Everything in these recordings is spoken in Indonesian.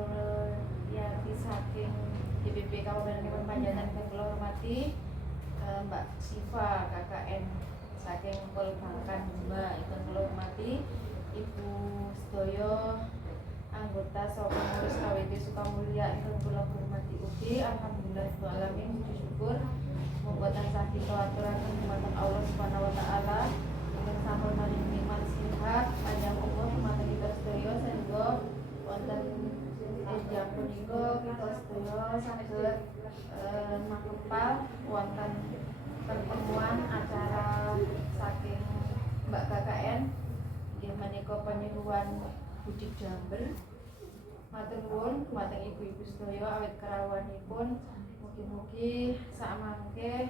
Mulyati saking DPP Kabupaten Kepulauan Panjatan yang kula hormati, Mbak Siva KKN saking Polbangkan Mbak ingkang kula hormati, Ibu sedaya anggota saka pengurus KWT Sukamulya ingkang kula hormati ugi. Alhamdulillahirabbil alamin, puji syukur monggo tansah kita aturaken dumateng Allah Subhanahu wa taala ingkang sampun maringi nikmat sihat panjang umur dumateng kita sedaya sehingga wonten jam punika kita sedaya saged maklepal wonten pertemuan acara saking Mbak KKN inggih menika penyuluhan Budik Jambel. Matur nuwun dumateng ibu-ibu sedaya awit kerawanipun mugi-mugi sakmangke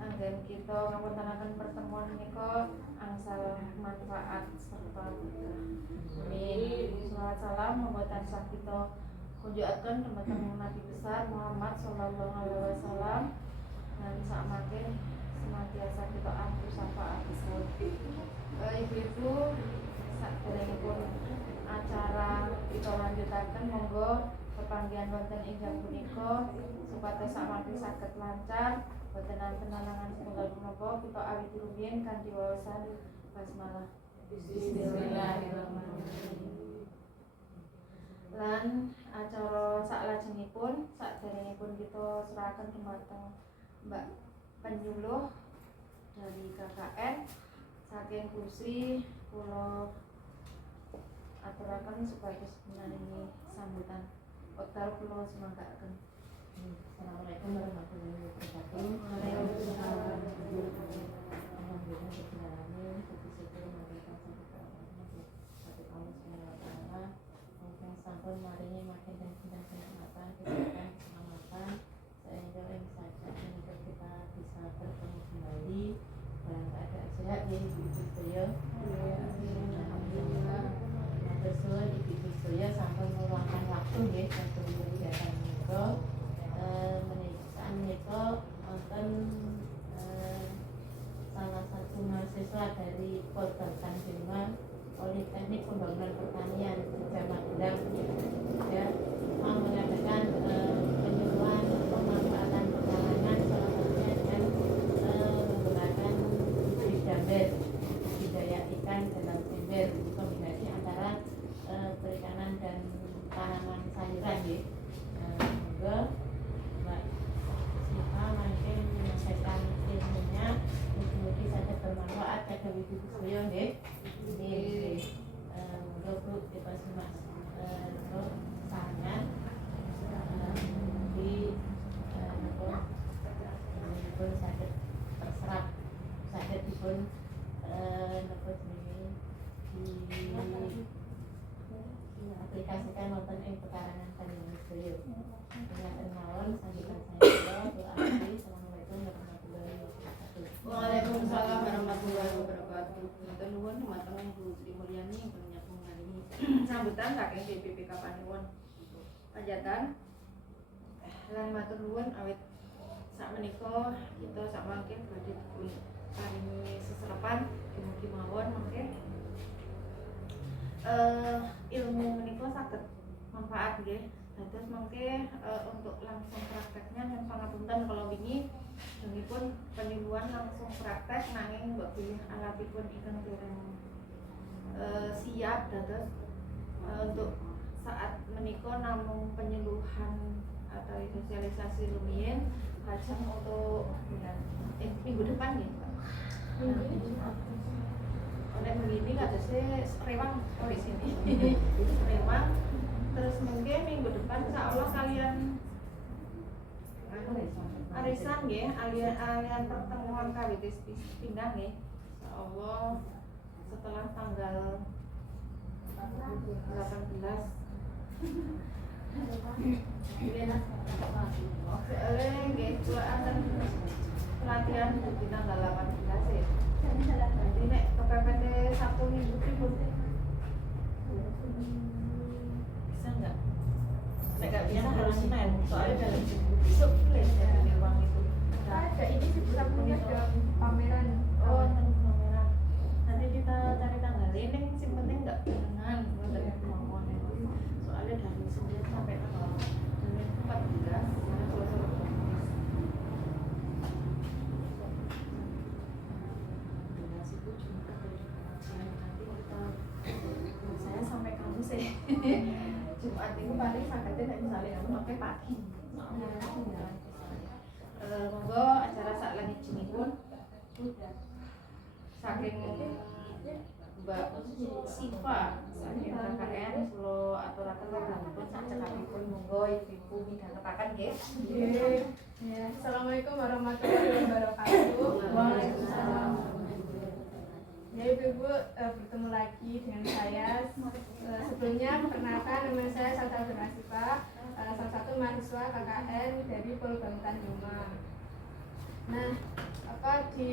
anggen kita ngawontenaken pertemuan menika angsal manfaat serta berkah. Amin. Salawat salam monggo tansah kita kunjukaken dumateng Nabi besar Muhammad sallallahu alaihi wasallam dan sakmangke senantiasa kita ampu syafaatipun. Ibu-ibu saderengipun acara kita lanjutaken monggo pepanggihan wonten ingkang punika supados sakmangke saged lancar boten wonten halangan setunggal menapa kita awiti rumiyin kanthi wawasan basmalah. Bismillahirrahmanirrahim. Lan acara saklajengipun saderengipun kita serahaken dumateng Mbak penyuluh dari KKN saking kursi kula aturaken supados menaringi sambutan. Wekdal kula semangkaken. Assalamualaikum warahmatullahi wabarakatuh. Waalaikumsalam. Alhamdulillah rabbil alamin, puji syukur marang Allah Subhanahu wa taala ingkang sampun maringi makin dan kenikmatan, kesehatan, keselamatan sehingga ing sajak menika kita bisa bertemu kembali dalam keadaan sehat ya ibu-ibu sedaya. Alhamdulillah. Matur suwun ibu-ibu sedaya sampun meluangkan waktu nggih kangge kegiatan menika. Menika wonten salah satu mahasiswa dari Polbangkan Politeknik Pembangunan Pertanian Jogja Magelang ya mengadakan penyuluhan pemanfaatan pertanian salah satunya dengan menggunakan Budik Jambel, budidaya ikan dalam ember, kombinasi antara perikanan dan tanaman sayuran ya. Monggo Mbak Siva mangke menyampaikan ilmunya, mugi-mugi saged bermanfaat kagem ibu sedaya nggih. Nggih. Monggo Bu kita simak untuk sarangan di napa dipun saged terserap saged dipun napa jenenge aplikasikan wonten ing pekarangan panjenengan sedaya. Ingkang mawon sambutan saya kula akhiri. Assalamualaikum warahmatullahi wabarakatuh. Waalaikumsalam warahmatullahi wabarakatuh. Matur nuwun dumateng Ibu Sri Mulyani ingkang nyambung maringi sambutan saking DPP Kapanewon Panjatan. Lan matur nuwun awit sakmenika kita sakmangke badhe dipun paringi seserapan mugi mawon mangke ilmu menika saged manfaat nggih. Dados mangke untuk langsung prakteknya yang pangapunten kalau wingi jenengipun penyuluhan langsung praktek nanging mbok bilih alatipun ingkang dereng siap. Dados untuk saat menika namung penyuluhan atau sosialisasi rumiyin lajeng untuk minggu depan ya Pak. Oleh begini kadosnya rewang di sini. Rewang terus mungkin minggu depan insyaallah kalian arisan nggih, alian pertemuan KWT Pindang nggih. Insyaallah setelah tanggal 18 nggih kula akan pelatihan di tanggal 18 ya. Jadi nek PPT Sabtu Minggu pripun? Bisa enggak? Enggak bisa harus Senin. Soalnya dalam besok boleh dari uang itu. Ada ini sebelum punya ada pameran. Oh, pameran. Nanti kita cari tanggal ini sing penting enggak barengan, enggak kemauan itu. Soalnya dari 9 itu paling sakitnya nek misalnya aku pakai pagi. Monggo acara sak lanjutipun saking Mbak Siva saking KKN kula aturaken wontenipun sak cekapipun monggo ibu-ibu midhangetaken nggih. Ya, Assalamualaikum warahmatullahi wabarakatuh. Waalaikumsalam. Ya ibu-ibu, bertemu lagi dengan saya. Sebelumnya perkenalkan, nama saya Sata Siva, salah satu mahasiswa KKN dari Polbangunan Demak. Nah,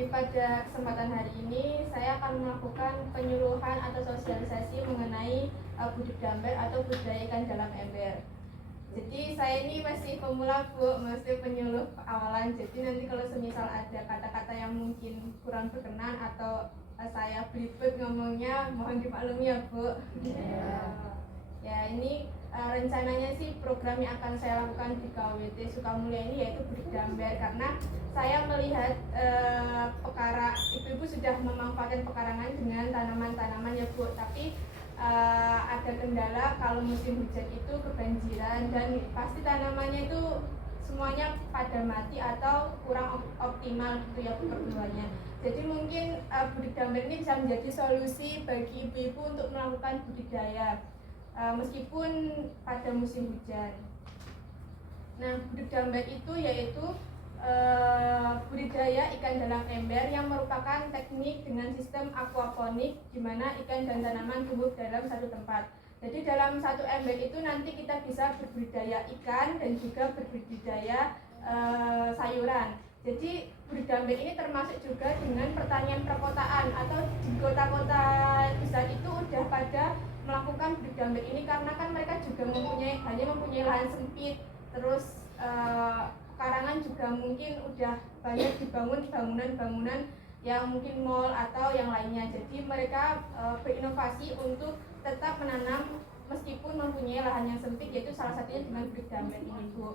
pada kesempatan hari ini saya akan melakukan penyuluhan atau sosialisasi mengenai budik gambar atau budidaya ikan dalam ember. Jadi saya ini masih pemula Bu, masih penyuluh awalan. Jadi nanti kalau semisal ada kata-kata yang mungkin kurang berkenan atau saya belibet ngomongnya, mohon dimaklumi ya Bu. Ya ini rencananya sih program yang akan saya lakukan di KWT Sukamulya ini yaitu budik gambar, karena saya melihat ibu-ibu sudah memanfaatkan pekarangan dengan tanaman-tanaman ya Bu, tapi ada kendala kalau musim hujan itu kebanjiran dan pasti tanamannya itu semuanya pada mati atau kurang optimal gitu ya pertumbuhannya. Jadi mungkin budik gambar ini bisa menjadi solusi bagi ibu-ibu untuk melakukan budidaya meskipun pada musim hujan. Nah, budik gambar itu yaitu budidaya ikan dalam ember yang merupakan teknik dengan sistem aquaponik di mana ikan dan tanaman tumbuh dalam satu tempat. Jadi dalam satu ember itu nanti kita bisa berbudidaya ikan dan juga berbudidaya sayuran. Jadi budik gambar ini termasuk juga dengan pertanian perkotaan atau di kota-kota besar itu udah pada melakukan budik gambar ini karena kan mereka juga hanya mempunyai lahan sempit, terus pekarangan juga mungkin udah banyak dibangun bangunan-bangunan yang mungkin mall atau yang lainnya. Jadi mereka berinovasi untuk tetap menanam meskipun mempunyai lahan yang sempit, yaitu salah satunya dengan budik gambar ini Bu.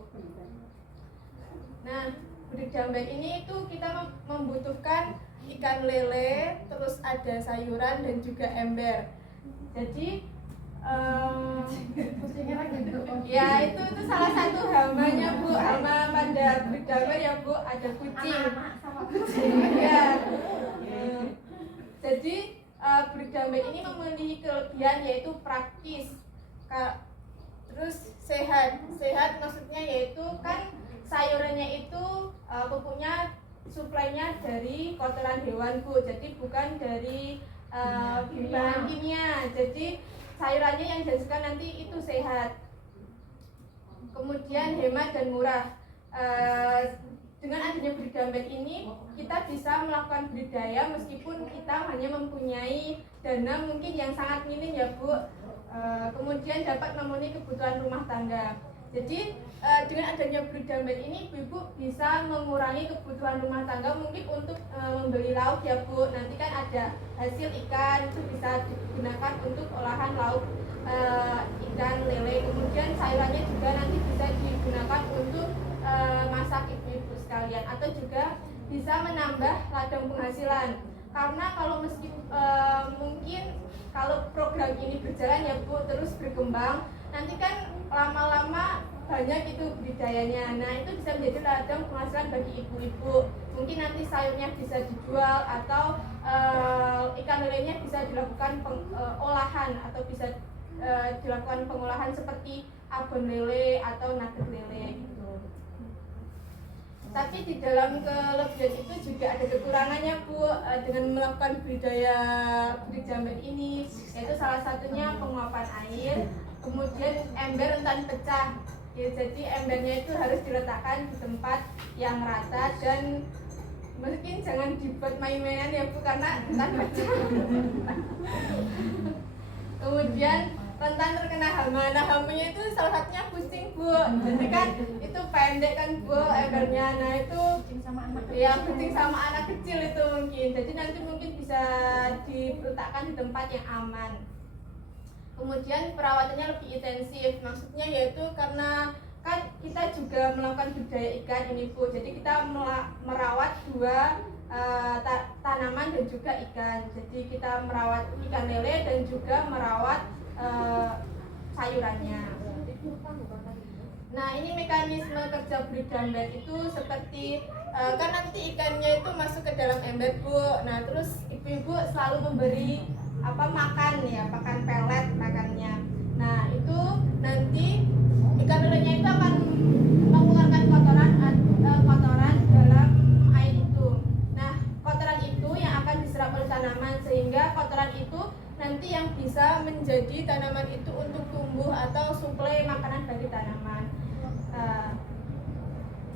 Nah, budik gambar ini itu kita membutuhkan ikan lele, terus ada sayuran dan juga ember. Jadi ya itu salah satu hamanya Bu, hama pada budik gambar ya Bu, ada kucing. Ya. Jadi budik gambar ini memiliki kelebihan yaitu praktis, terus sehat maksudnya yaitu kan sayurannya itu pupuknya suplainya dari kotoran hewan Bu, jadi bukan dari bahan kimia. Jadi sayurannya yang dihasilkan nanti itu sehat, kemudian hemat dan murah. Dengan adanya budik gambar ini kita bisa melakukan budidaya meskipun kita hanya mempunyai dana mungkin yang sangat minim ya Bu. Kemudian dapat memenuhi kebutuhan rumah tangga. Jadi dengan adanya budik gambar ini ibu bisa mengurangi kebutuhan rumah tangga mungkin untuk membeli lauk ya Bu. Nanti kan ada hasil ikan itu bisa digunakan untuk olahan lauk ikan lele. Kemudian sayurannya juga nanti bisa digunakan untuk masak ibu-ibu sekalian, atau juga bisa menambah ladang penghasilan. Karena kalau mungkin kalau program ini berjalan ya Bu, terus berkembang, nanti kan lama-lama banyak itu budidayanya. Nah itu bisa menjadi ladang penghasilan bagi ibu-ibu. Mungkin nanti sayurnya bisa dijual atau ikan lelenya bisa dilakukan olahan atau bisa dilakukan pengolahan seperti abon lele atau nugget lele gitu. Tapi di dalam kelebihan itu juga ada kekurangannya Bu, dengan melakukan budidaya budik gambar ini, yaitu salah satunya penguapan air, kemudian ember rentan pecah ya, jadi embernya itu harus diletakkan di tempat yang rata dan mungkin jangan dibuat main-mainan ya Bu, karena rentan pecah. Kemudian rentan terkena hama. Nah hamanya itu salah satunya kucing Bu, jadi kan itu pendek kan Bu embernya. Nah itu kucing sama anak kecil itu mungkin, jadi nanti mungkin bisa diletakkan di tempat yang aman. Kemudian perawatannya lebih intensif, maksudnya yaitu karena kan kita juga melakukan budidaya ikan ini Bu, jadi kita merawat dua tanaman dan juga ikan. Jadi kita merawat ikan lele dan juga merawat sayurannya. Nah, ini mekanisme kerja breedamber itu seperti kan nanti ikannya itu masuk ke dalam ember, Bu. Nah, terus ibu-ibu selalu memberi makan ya, pakan pelet makannya. Nah, itu nanti ikan lelenya itu akan mengeluarkan kotoran dalam air itu. Nah, kotoran itu yang akan diserap oleh tanaman, sehingga kotoran itu nanti yang bisa menjadi tanaman itu untuk tumbuh atau suplai makanan bagi tanaman.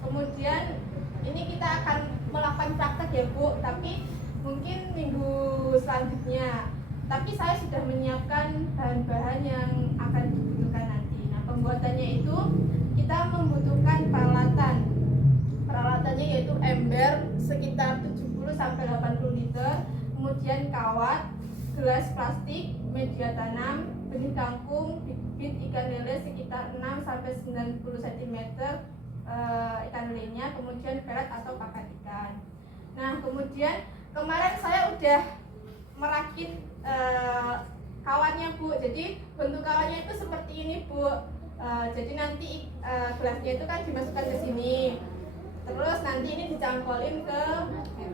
Kemudian ini kita akan melakukan praktek ya, Bu, tapi mungkin minggu selanjutnya. Tapi saya sudah menyiapkan bahan-bahan yang akan dibutuhkan nanti. Nah, pembuatannya itu kita membutuhkan peralatan. Peralatannya yaitu ember sekitar 70-80 liter, kemudian kawat, gelas plastik, media tanam, benih kangkung, bibit ikan lele sekitar 6-90 cm ikan lelenya, kemudian pelet atau pakan ikan. Nah, kemudian kemarin saya udah merakit kawatnya, Bu. Jadi bentuk kawatnya itu seperti ini, Bu. Jadi nanti gelasnya itu kan dimasukkan ke sini, terus nanti ini dicangkolin ke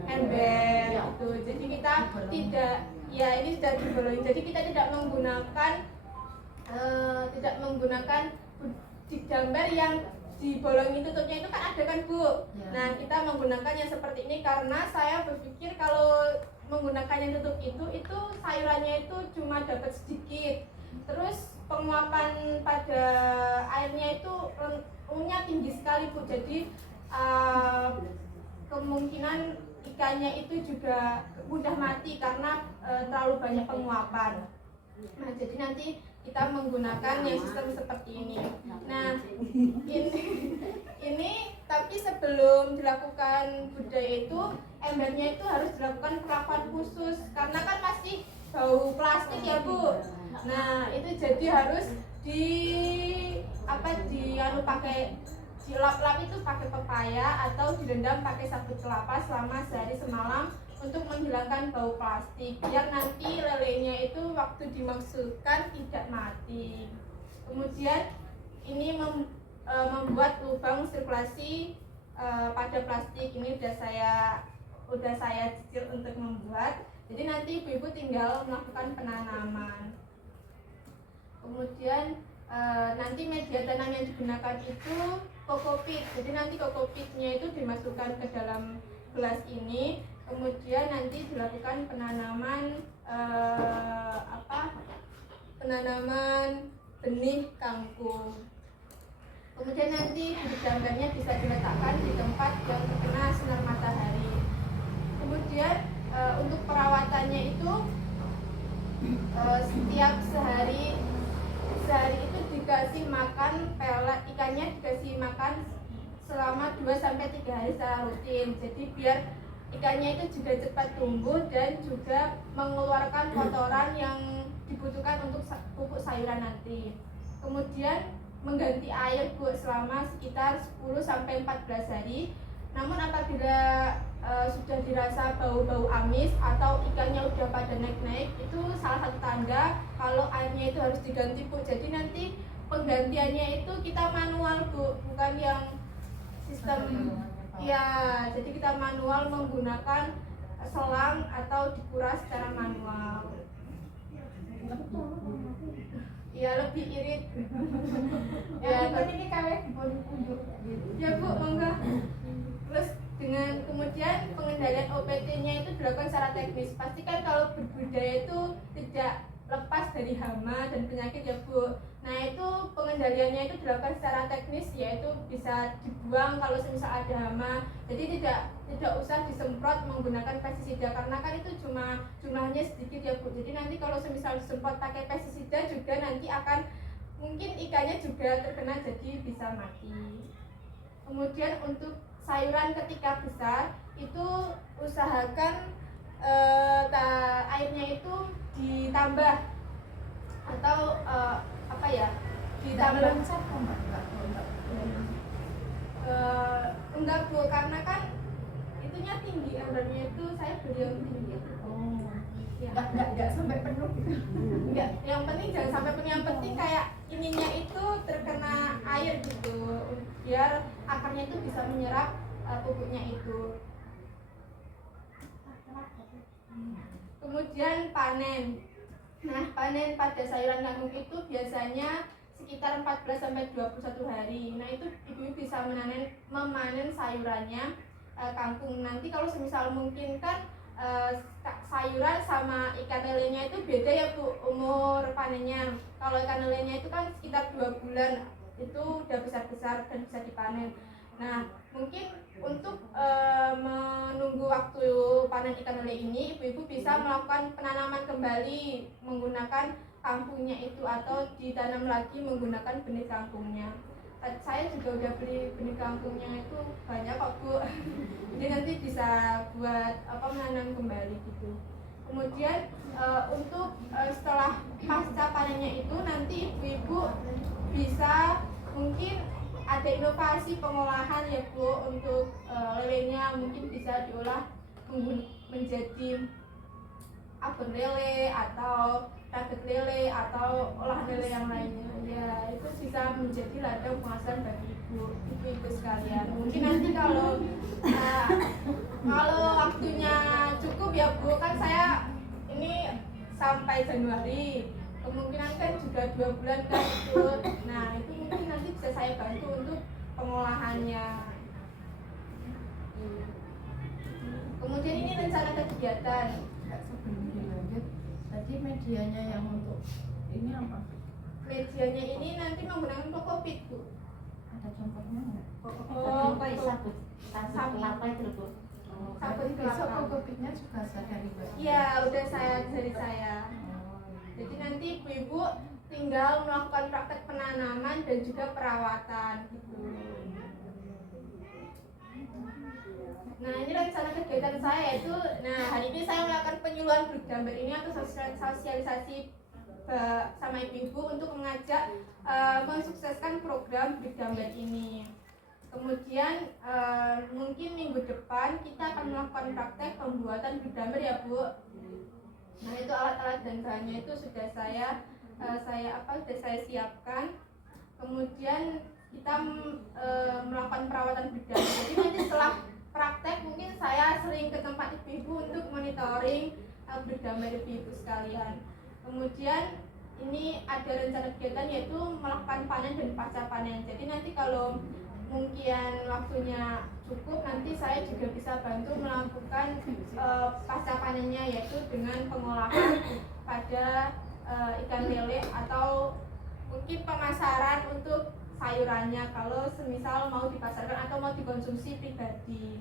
ember gitu. Jadi kita tidak, ya ini sudah dibolongin. Jadi kita tidak menggunakan breedamber yang dibolongin tutupnya itu kan ada kan, Bu. Nah, kita menggunakan yang seperti ini karena saya berpikir kalau menggunakan yang tutup itu sayurannya itu cuma dapat sedikit. Terus penguapan pada airnya itu umumnya tinggi sekali, Bu. Jadi kemungkinan ikannya itu juga mudah mati karena terlalu banyak penguapan. Nah, jadi nanti kita menggunakan yang sistem seperti ini. Nah, ini tapi sebelum dilakukan budaya itu, embernya itu harus dilakukan perakuan khusus karena kan masih bau plastik ya, Bu. Nah, itu jadi harus pakai dilap-lap itu pakai pepaya atau direndam pakai sabut kelapa selama sehari semalam untuk menghilangkan bau plastik, biar nanti lelenya itu waktu dimasukkan tidak mati. Kemudian ini membuat lubang sirkulasi pada plastik. Ini udah saya cicil untuk membuat. Jadi nanti ibu-ibu tinggal melakukan penanaman. Kemudian nanti media tanam yang digunakan itu kokopit. Jadi nanti kokopitnya itu dimasukkan ke dalam gelas ini. Kemudian nanti dilakukan penanaman benih kangkung. Kemudian nanti breedambernya bisa diletakkan di tempat yang terkena sinar matahari. Kemudian untuk perawatannya itu setiap sehari itu dikasih makan pelet, ikannya dikasih makan selama 2-3 hari secara rutin. Jadi biar ikannya itu juga cepat tumbuh dan juga mengeluarkan kotoran yang dibutuhkan untuk pupuk sayuran nanti. Kemudian mengganti air, Bu, selama sekitar 10-14 hari. Namun apabila sudah dirasa bau-bau amis atau ikannya udah pada naik-naik, itu salah satu tanda kalau airnya itu harus diganti, Bu. Jadi nanti penggantiannya itu kita manual, Bu, bukan yang sistem. Ya, jadi kita manual menggunakan selang atau dikuras secara manual. Ya, lebih irit. Ya, ini kawet diunjuk. Ya, Bu, monggo. Terus kemudian pengendalian OPT-nya itu dilakukan secara teknis. Pastikan kalau berbudaya itu tidak lepas dari hama dan penyakit ya, Bu. Nah, itu pengendaliannya itu dilakukan secara teknis, yaitu bisa dibuang kalau semisal ada hama. Jadi tidak usah disemprot menggunakan pestisida karena kan itu cuma jumlahnya sedikit ya, Bu. Jadi nanti kalau semisal disemprot pakai pestisida juga nanti akan mungkin ikannya juga terkena jadi bisa mati. Kemudian untuk sayuran ketika besar itu usahakan airnya itu ditambah atau ditambah enggak, Bu, karena kan itunya tinggi, embernya itu saya beli yang tinggi. Ya. Enggak sampai penuh gitu. Enggak, yang penting jangan sampai penuh, yang penting kayak ininya itu terkena air gitu. biar akarnya itu bisa menyerap pupuknya itu. Kemudian panen. Nah, panen pada sayuran kangkung itu biasanya sekitar 14 sampai 21 hari. Nah, itu ibu bisa memanen sayurannya kangkung. Nanti kalau semisal mungkin kan sayuran sama ikan lelenya itu beda ya Bu, umur panennya. Kalau ikan lelenya itu kan sekitar 2 bulan, itu udah besar-besar dan bisa dipanen. Nah, mungkin untuk menunggu waktu panen ikan lele ini, ibu-ibu bisa melakukan penanaman kembali menggunakan kangkungnya itu, atau ditanam lagi menggunakan benih kangkungnya. Saya juga udah beli benih kangkungnya itu banyak kok Bu. Jadi nanti bisa buat menanam kembali gitu. Kemudian untuk setelah pasca panennya itu nanti ibu-ibu bisa mungkin ada inovasi pengolahan ya Bu, untuk lelenya mungkin bisa diolah menjadi abon lele atau nugget lele atau olahan lele yang lainnya. Ya, itu bisa menjadi ladang penghasilan bagi ibu-ibu sekalian. Mungkin nanti kalau waktunya cukup ya Bu, kan saya ini sampai Januari, kemungkinan kan juga 2 bulan kan itu. Nah, itu mungkin nanti bisa saya bantu untuk pengolahannya. Kemudian ini rencana kegiatan. Sebelum dilanjut, tadi medianya yang untuk ini apa? Medianya ini nanti menggunakan kokopit Bu. Ada contohnya nggak? Sabut kelapa itu Bu. Sabut Besok kelapa. kokopitnya juga saya dari Mbak. Iya, udah dari saya. Jadi nanti ibu-ibu tinggal melakukan praktek penanaman dan juga perawatan gitu. Nah, ini rencana kegiatan saya itu, hari ini saya melakukan penyuluhan Blik Damber ini atau sosialisasi sama ibu-ibu untuk mengajak mensukseskan program Blik Damber ini. Kemudian mungkin minggu depan kita akan melakukan praktek pembuatan Blik Damber ya Bu. Nah, itu alat-alat dan bahannya itu sudah saya siapkan. Kemudian kita melakukan perawatan Blik Damber. Jadi nanti setelah praktek mungkin saya sering ke tempat ibu-ibu untuk monitoring Blik Damber ibu-ibu sekalian. Kemudian ini ada rencana kegiatan yaitu melakukan panen dan pasca panen. Jadi nanti kalau mungkin waktunya cukup, nanti saya juga bisa bantu melakukan pasca panennya, yaitu dengan pengolahan pada ikan lele atau mungkin pemasaran untuk sayurannya kalau semisal mau dipasarkan atau mau dikonsumsi pribadi.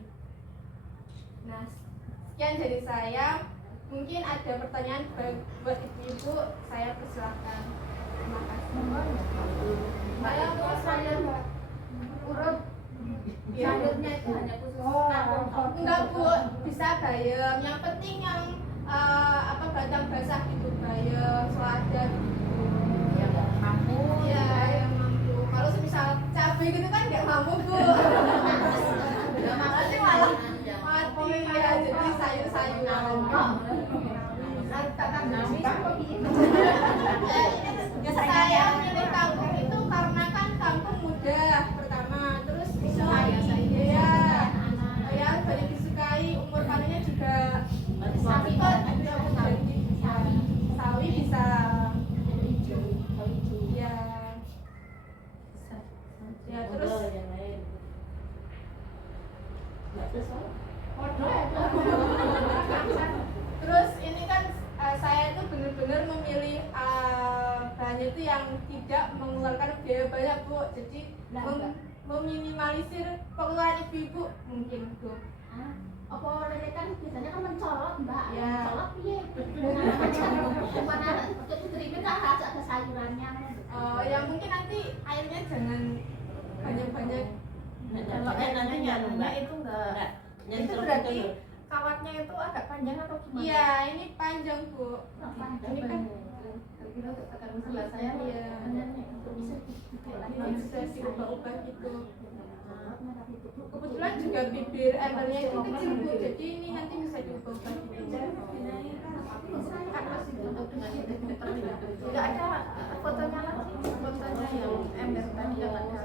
Nah, sekian dari saya. Mungkin ada pertanyaan buat ibu-ibu, saya persilahkan. Terima kasih. Saya mau urut sayurnya itu hanya khusus enggak Bu, bisa bayam. Yang penting yang batang basah gitu, bayam, selada gitu. Yang mampu. Iya, yang mampu. Kalau semisal cabai gitu kan nggak mampu Bu. Makanya malah mati ya, jadi sayur-sayuran. Saya milih kangkung itu karena kan kangkung mudah pertama, terus bisa ya banyak disukai, umur panennya juga sawi kan sawi bisa ya terus terus ini kan saya itu benar-benar memilih bahannya itu yang tidak mengeluarkan biaya banyak Bu, jadi meminimalisir pengeluaran ibu-ibu mungkin Bu. Apa lele kan biasanya kan mencolok Mbak, Ya. mencolok piye? Bukan anak itu kerimin kan harus ada sayurannya. Ya mungkin nanti airnya jangan banyak-banyak. Kalau nantinya Mbak itu enggak Itu berarti kawatnya itu agak panjang atau gimana? Iya, ini panjang Bu. Ini kan kita akan sebelah saya Iya. Ini bisa diubah-ubah gitu. Kebetulan juga bibir embernya itu kecil Bu, jadi ini nanti bisa diubah-ubah gitu. Tidak ada fotonya lagi, fotonya yang ember tadi yang ada.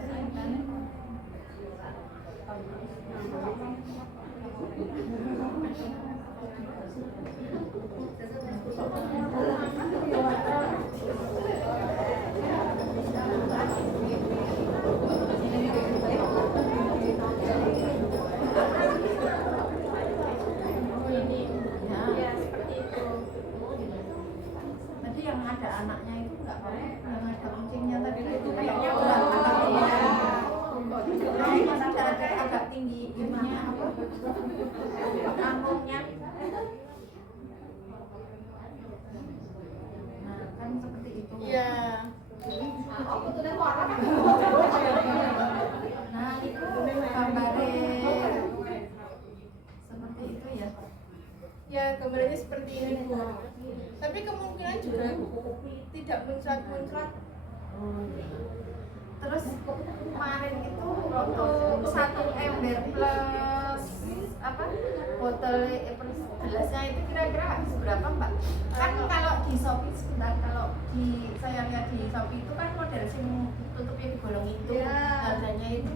itu. Iya. Oh, betulnya warna kan. Nah itu gambarnya seperti itu ya. Ya, gambarnya seperti ini Bu. Tapi kemungkinan juga tidak muncrat-muncrat. Terus kemarin itu untuk 1 ember plus apa botol plus gelasnya itu kira-kira habis berapa Mbak? Kan kalau di Shopee sebentar, kalau di saya lihat di Shopee itu kan model sing tutupnya digolong itu Ya. harganya itu